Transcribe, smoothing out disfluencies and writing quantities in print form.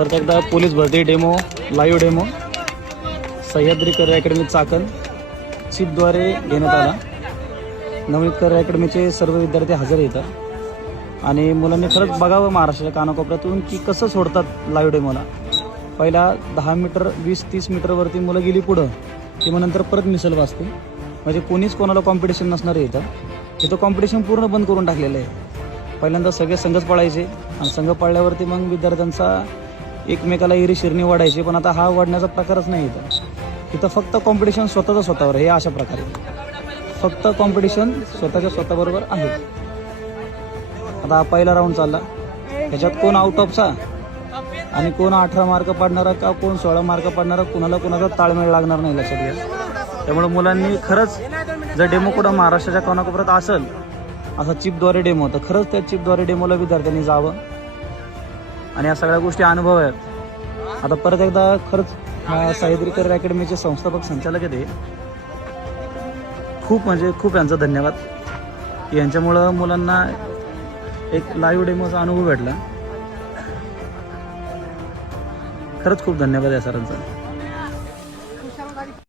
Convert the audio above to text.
परत एकदा पोलीस भरती demo, live demo Sahyadri career academy Chakan चिपद्वारे घेण्यात आला. नवनीत करिअर अकॅडमीचे सर्व विद्यार्थी हजर येतात आणि मुलांनी खरंच बघावं महाराष्ट्राच्या कानाकोपऱ्यातून की कसं सोडतात लाईव्ह डेमोला. पहिला 10 मीटर 20-30 मीटरवरती मुलं गेली पुढं की मग नंतर परत मिसल वाजते. म्हणजे कोणीच कोणाला कॉम्पिटिशन नसणार आहे इथं कॉम्पिटिशन पूर्ण बंद करून टाकलेलं आहे. पहिल्यांदा सगळे संघच पळायचे आणि संघ पळल्यावरती मग विद्यार्थ्यांचा एकमेकाला इरी शिरणी वाढायची. पण आता हा वाढण्याचा प्रकारच नाही इथं फक्त कॉम्पिटिशन स्वतःवर हे अशा प्रकारे फक्त कॉम्पिटिशन स्वतःबरोबर आहे. आता हा पहिला राऊंड चालला. ह्याच्यात कोण आउट ऑफचा आणि कोण 18 मार्क पाडणारा का कोण 16 मार्क पाडणारा कुणाचा ताळमेळ लागणार नाही लक्षात घ्या. त्यामुळे मुलांनी खरंच जर डेमो कुठं महाराष्ट्राच्या कानाकोपऱ्यात असेल असा चिपद्वारे डेमो तर खरंच त्या चिपद्वारे डेमोला विद्यार्थ्यांनी जावं आणि या सगळ्या गोष्टी अनुभवाव्यात. आता परत एकदा खरंच सह्याद्री करिअर अकॅडमीचे संस्थापक संचालक आहेत खूप यांचा धन्यवाद. यांच्यामुळं मुलांना एक लाईव्ह डेमोचा अनुभव भेटला. खरंच खूप धन्यवाद या सरांचा.